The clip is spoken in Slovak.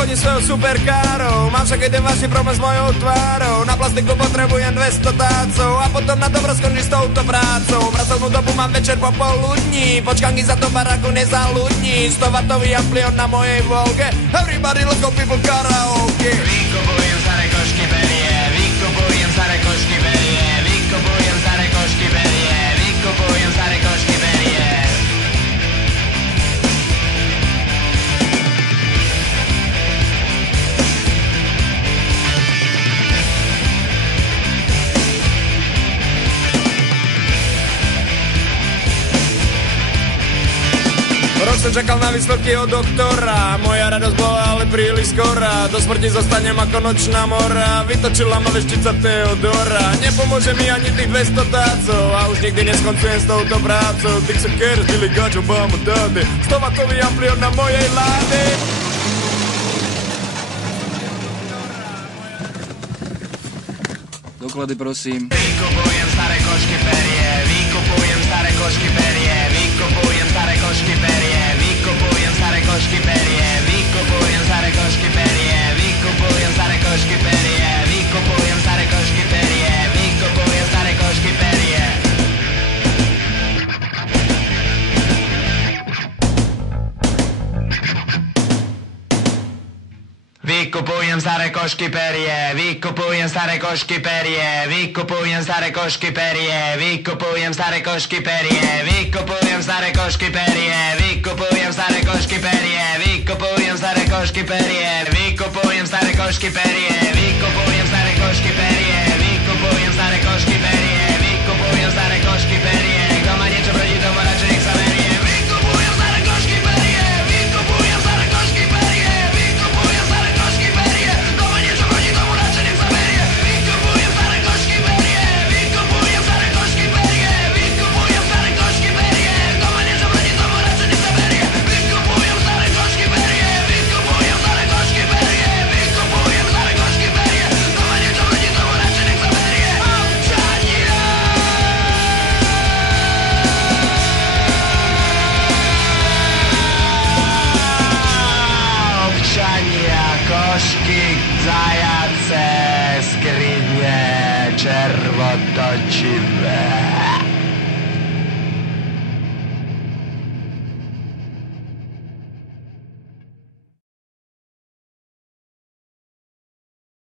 Chodím svojou superkárou, mám však jeden vážny problém s mojou tvárou. Na plastiku potrebujem 200 tácov a potom na dobro skončí s touto prácou. Pracovnú dobu mám večer popoludní, počkanky za to baraku nezaludní. 100W amplion na mojej Volge, everybody let's go people karaoke. Vykupujem staré košky berie, vykupujem staré košky berie, vykupujem staré košky berie, vykupujem staré košky berie. Rok som čakal na výsledky od doktora, moja radosť bola ale príliš skorá. Do smrti zostanem ako nočná mora, vytočila ma veštica Teodora. Nepomôže mi ani tých 200 tácov a už nikdy neskoncujem s touto prácou. Dixon Cares, Billy Gudge, Obama, Daddy, 100W amplion na mojej láde. Doklady prosím. Vykupujem staré košky perie, vykupujem staré košky perie, vykupujem staré košky perie, vykupujem staré košky perie, vykupujem staré košky perie, vykupujem staré košky perie, vykupujem staré košky perie, vykupujem staré košky perie. Vykupujem staré košky perie, vykupujem staré košky perie, vykupujem staré košky perie, vykupujem staré košky perie, vykupujem staré košky perie, vykupujem staré košky perie, vykupujem staré košky perie, vykupujem staré košky perie, vykupujem staré košky perie, vykupujem staré košky perie.